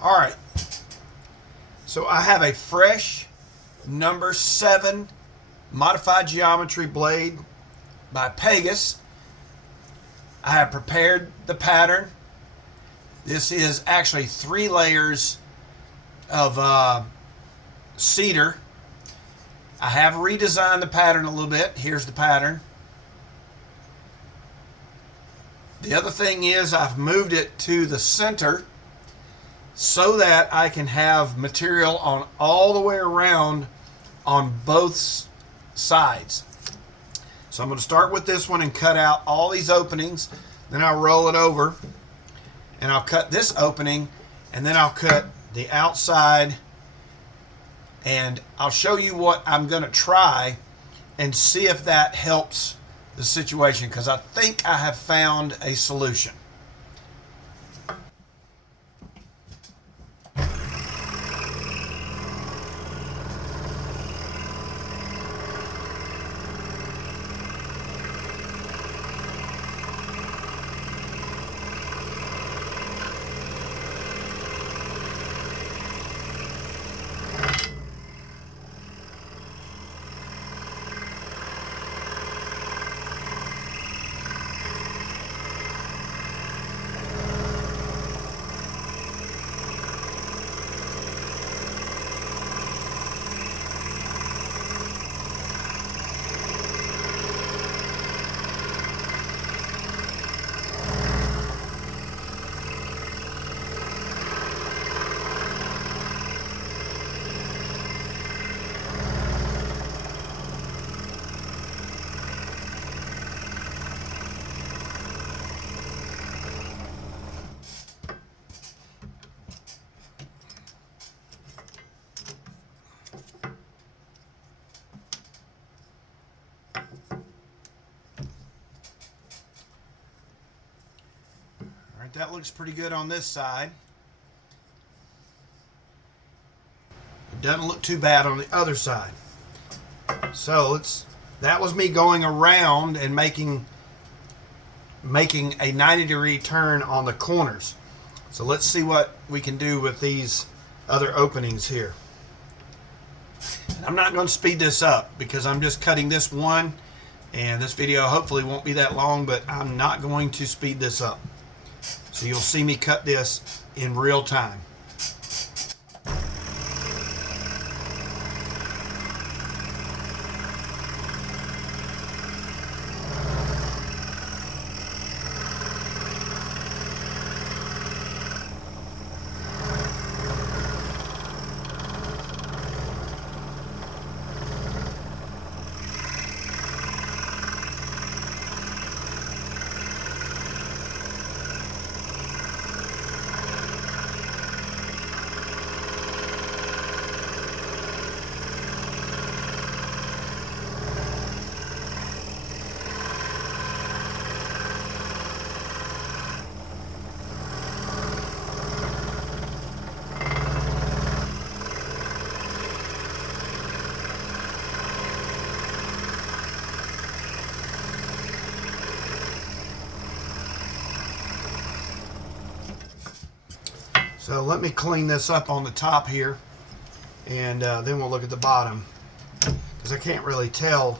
All right, so I have a fresh number 7 modified geometry blade by Pegas. I have prepared the pattern. This is actually 3 layers of cedar. I have redesigned the pattern a little bit. Here's the pattern. The other thing is I've moved it to the center so that I can have material on all the way around on both sides. So I'm going to start with this one and cut out all these openings. Then I'll roll it over and I'll cut this opening, and then I'll cut the outside, and I'll show you what I'm going to try and see if that helps the situation, because I think I have found a solution. That looks pretty good on this side. It doesn't look too bad on the other side. So that was me going around and making a 90-degree turn on the corners. So let's see what we can do with these other openings here. And I'm not going to speed this up because I'm just cutting this one, and this video hopefully won't be that long, but I'm not going to speed this up. So you'll see me cut this in real time. So let me clean this up on the top here, and then we'll look at the bottom, because I can't really tell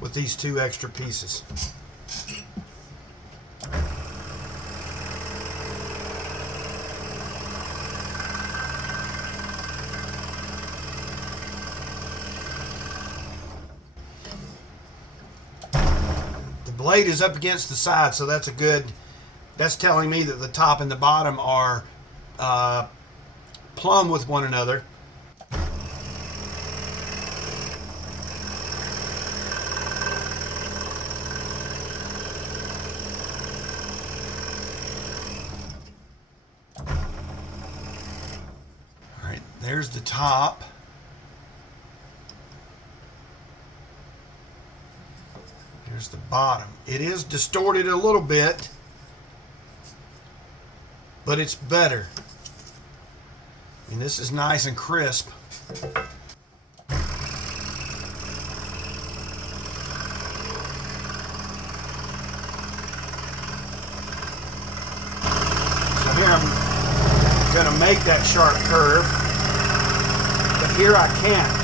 with these 2 extra pieces. The blade is up against the side, so that's telling me that the top and the bottom are plumb with one another. All right, there's the top. Here's the bottom. It is distorted a little bit, but it's better. And this is nice and crisp. So here to make that sharp curve, but here I can't.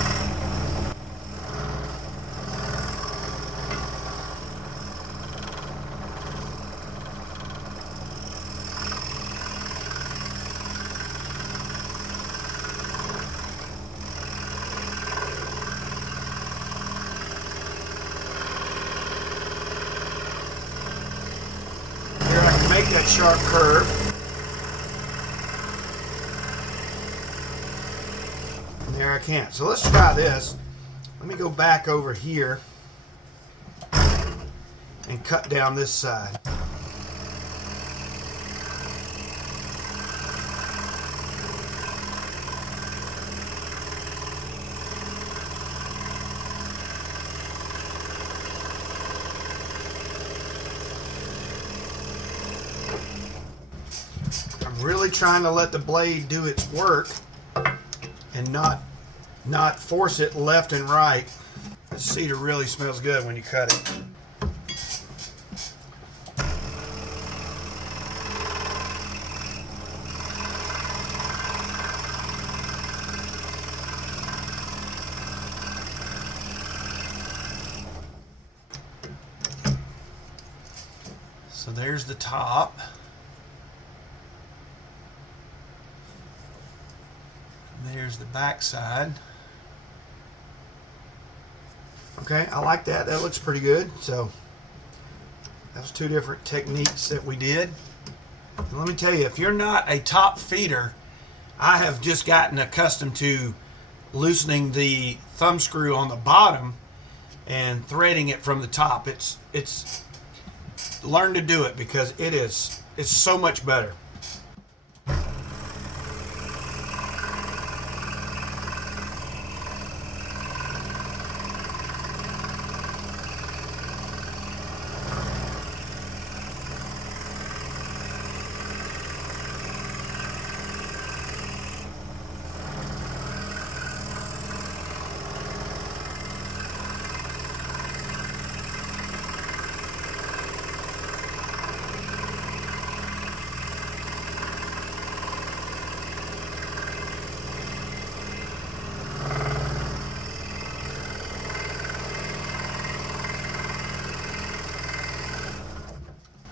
Here I can make that sharp curve. There I can't. So let's try this. Let me go back over here and cut down this side. I'm really trying to let the blade do its work and not force it left and right. The cedar really smells good when you cut it. So there's the top. And there's the back side. Okay, I like that. That looks pretty good. So that's two different techniques that we did. And let me tell you, if you're not a top feeder, I have just gotten accustomed to loosening the thumb screw on the bottom and threading it from the top. It's learn to do it because it's so much better.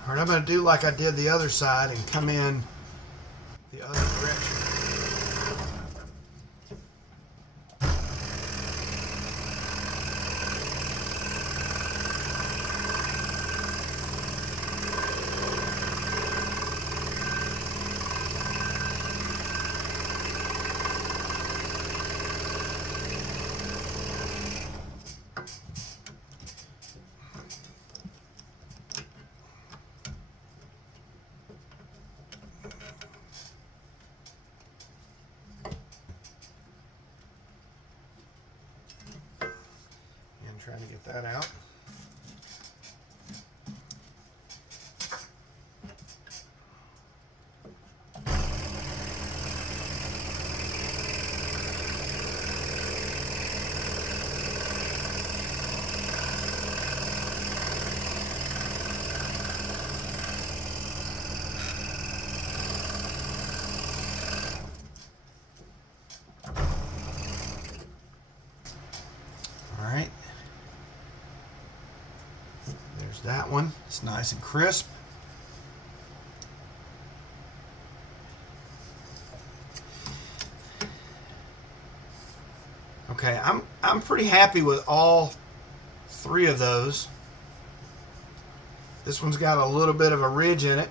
All right, I'm going to do like I did the other side and come in the other direction. Trying to get that out. All right. There's that one. It's nice and crisp. Okay, I'm pretty happy with all three of those. This one's got a little bit of a ridge in it.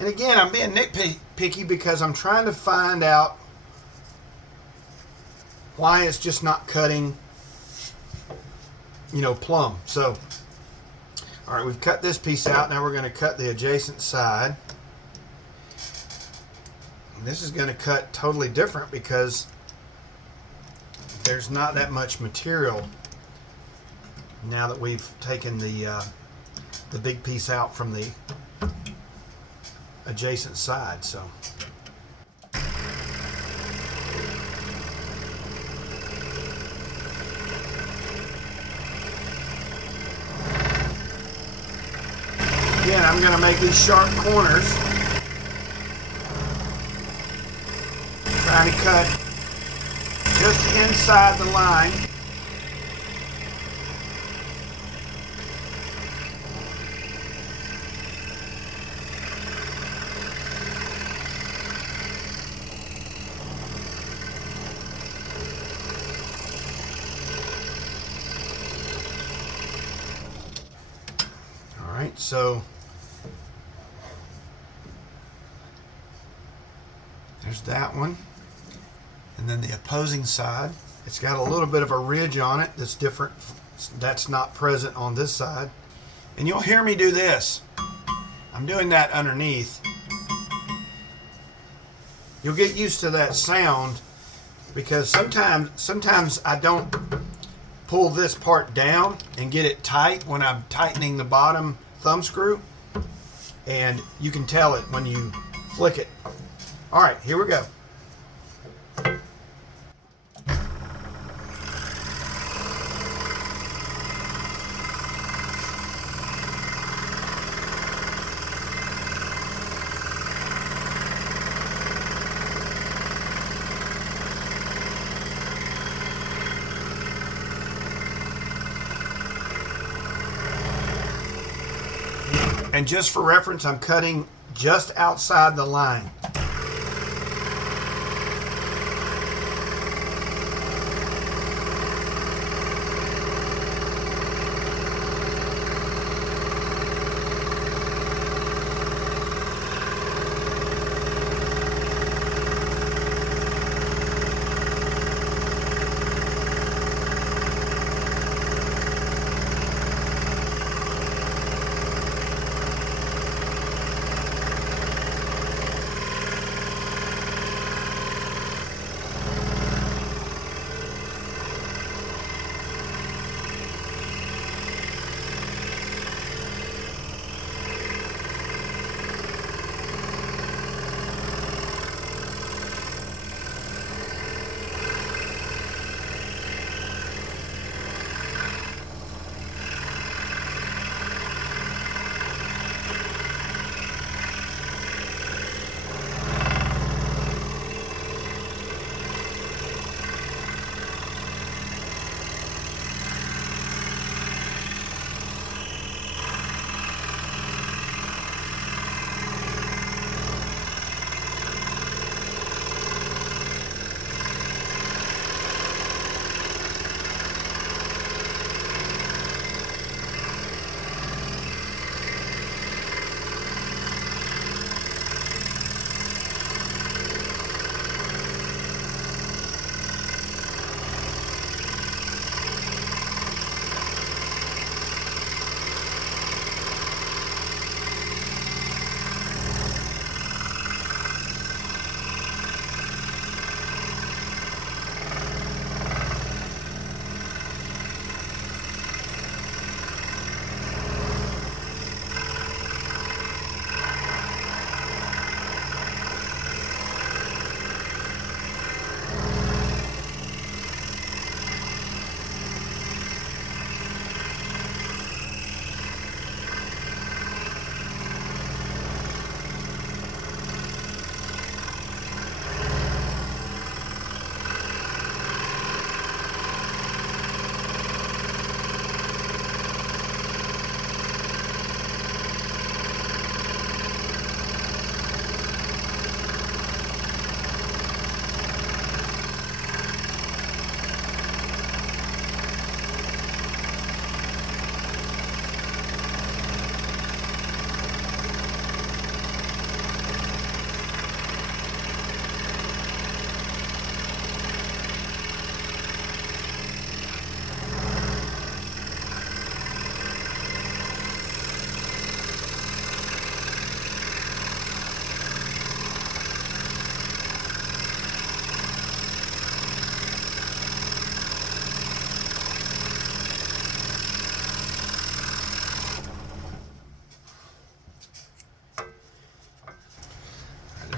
And again, I'm being nitpicky because I'm trying to find out why it's just not cutting, plumb. So, all right, we've cut this piece out. Now we're going to cut the adjacent side. And this is going to cut totally different because there's not that much material now that we've taken the big piece out from the adjacent side. So again, I'm going to make these sharp corners. trying to cut just inside the line. All right, so there's that one. And then the opposing side, it's got a little bit of a ridge on it that's different. That's not present on this side. And you'll hear me do this. I'm doing that underneath. You'll get used to that sound because sometimes I don't pull this part down and get it tight when I'm tightening the bottom thumb screw. And you can tell it when you flick it. All right, here we go. And just for reference, I'm cutting just outside the line.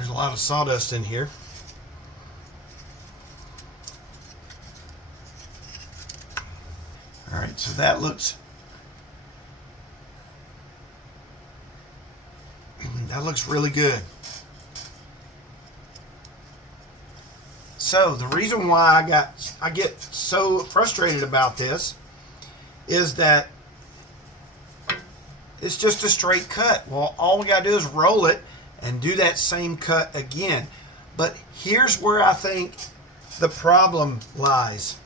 A lot of sawdust in here. All right, so that looks really good. So the reason why I get so frustrated about this is that it's just a straight cut. Well, all we got to do is roll it and do that same cut again. But here's where I think the problem lies.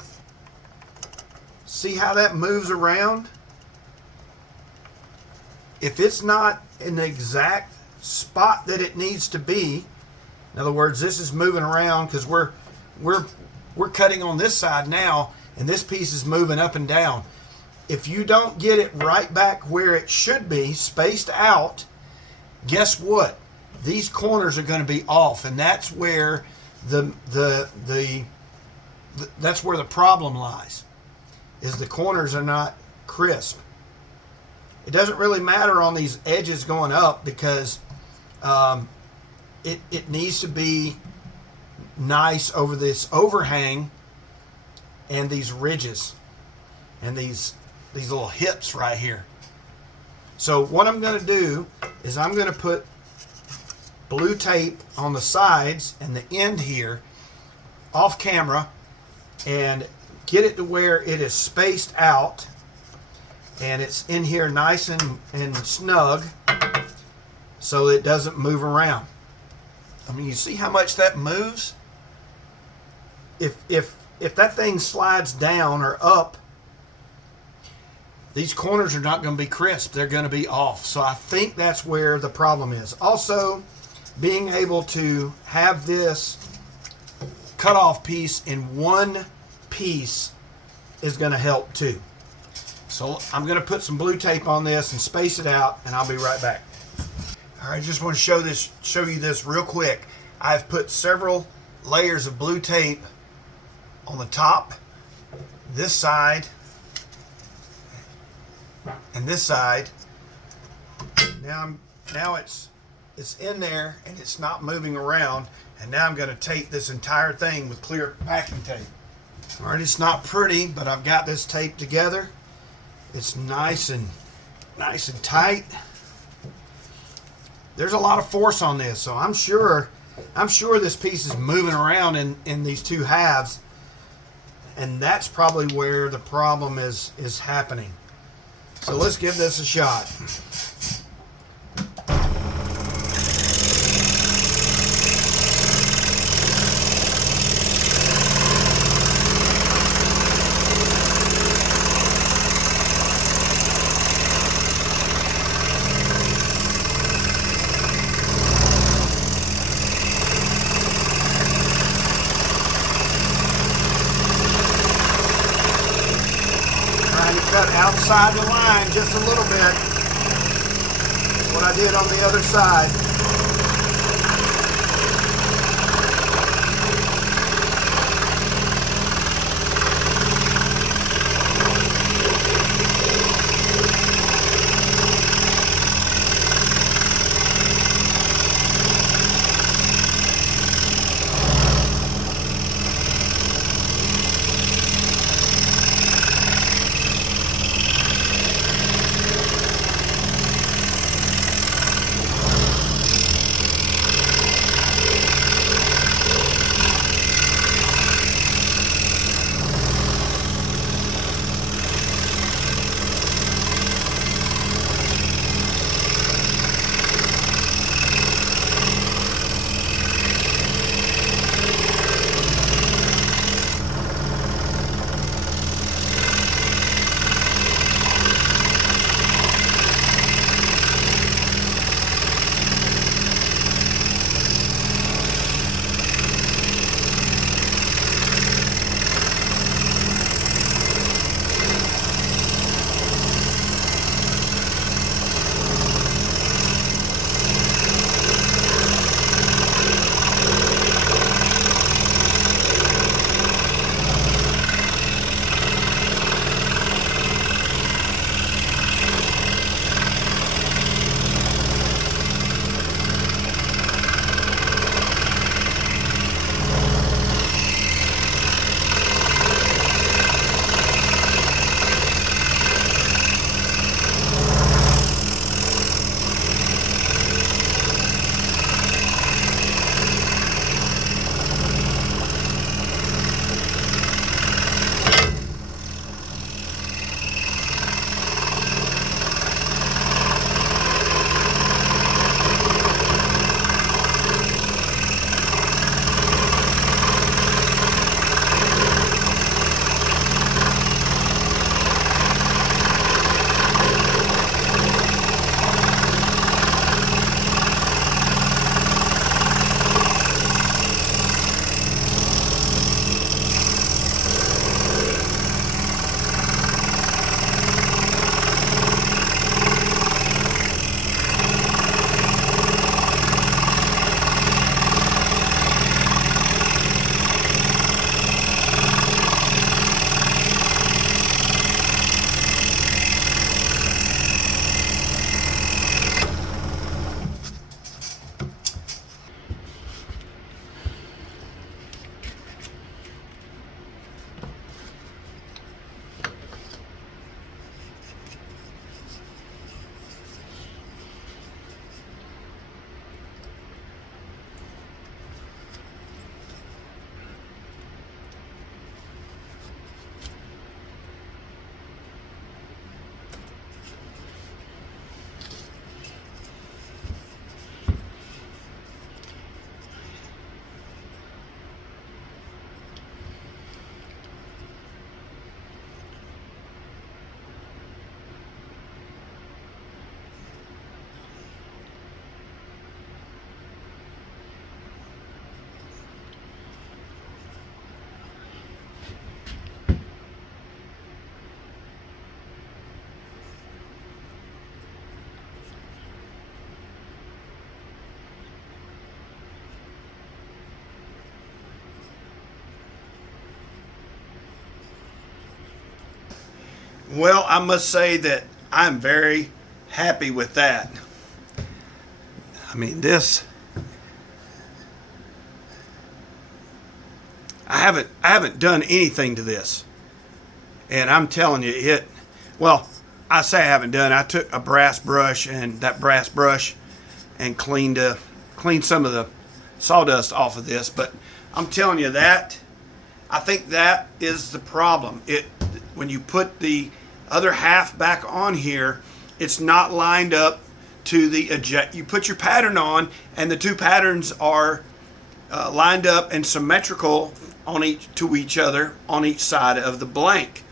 See how that moves around? If it's not in the exact spot that it needs to be, in other words, this is moving around because we're cutting on this side now, and this piece is moving up and down. If you don't get it right back where it should be, spaced out, guess what? These corners are going to be off, and that's where that's where the problem lies. Is the corners are not crisp. It doesn't really matter on these edges going up because it needs to be nice over this overhang and these ridges and these little hips right here. So what I'm going to do is I'm going to put blue tape on the sides and the end here off camera and get it to where it is spaced out and it's in here nice and snug so it doesn't move around. I mean, you see how much that moves? If that thing slides down or up, these corners are not going to be crisp. They're going to be off. So I think that's where the problem is. Also, being able to have this cutoff piece in one piece is going to help too. So I'm going to put some blue tape on this and space it out, and I'll be right back. All right, just want to show you this real quick. I've put several layers of blue tape on the top, this side, and this side. Now it's in there and it's not moving around, and now I'm going to tape this entire thing with clear packing tape. All right, it's not pretty, but I've got this taped together. It's nice and tight. There's a lot of force on this, so I'm sure this piece is moving around in these two halves, and that's probably where the problem is happening. So let's give this a shot. Cut outside the line just a little bit. That's what I did on the other side. Well, I must say that I'm very happy with that. I mean, this, I haven't done anything to this, and I'm telling you, well, I say I haven't done. I took a brass brush and cleaned some of the sawdust off of this. But I'm telling you that I think that is the problem. When you put the other half back on here, it's not lined up to the you put your pattern on, and the two patterns are lined up and symmetrical to each other on each side of the blank.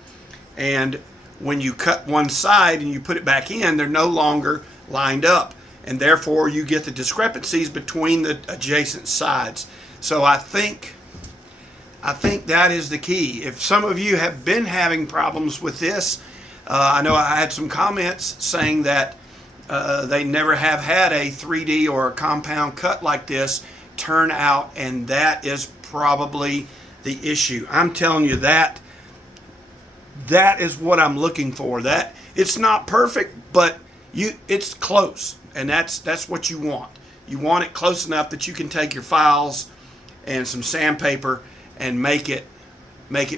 And when you cut one side and you put it back in, they're no longer lined up, and therefore you get the discrepancies between the adjacent sides. So I think that is the key. If some of you have been having problems with this, I know I had some comments saying that they never have had a 3D or a compound cut like this turn out, and that is probably the issue. I'm telling you that is what I'm looking for. That it's not perfect, but it's close, and that's what you want. You want it close enough that you can take your files and some sandpaper and make it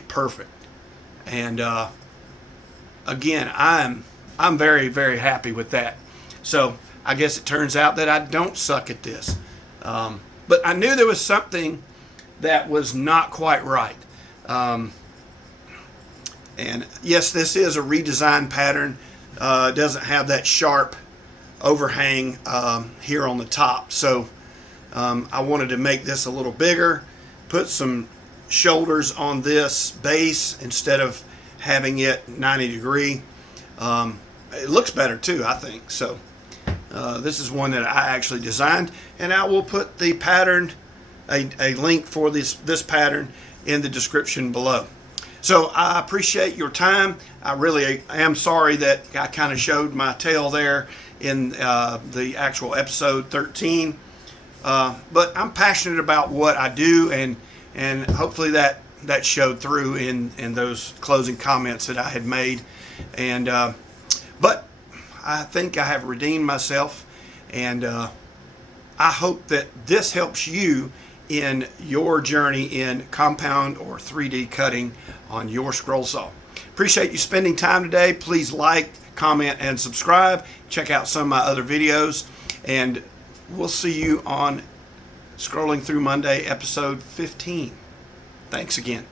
perfect. And again, I'm very, very happy with that. So I guess it turns out that I don't suck at this, but I knew there was something that was not quite right. And yes, this is a redesigned pattern. It doesn't have that sharp overhang here on the top. So I wanted to make this a little bigger, put some shoulders on this base instead of having it 90 degree. It looks better too, I think. So this is one that I actually designed, and I will put the pattern, a link for this pattern in the description below. So I appreciate your time. I really am sorry that I kind of showed my tail there in the actual episode 13. But I'm passionate about what I do, and hopefully that showed through in those closing comments that I had made. And but I think I have redeemed myself, and I hope that this helps you in your journey in compound or 3D cutting on your scroll saw. Appreciate you spending time today. Please like, comment, and subscribe. Check out some of my other videos, and we'll see you on Scrolling Through Monday, episode 15. Thanks again.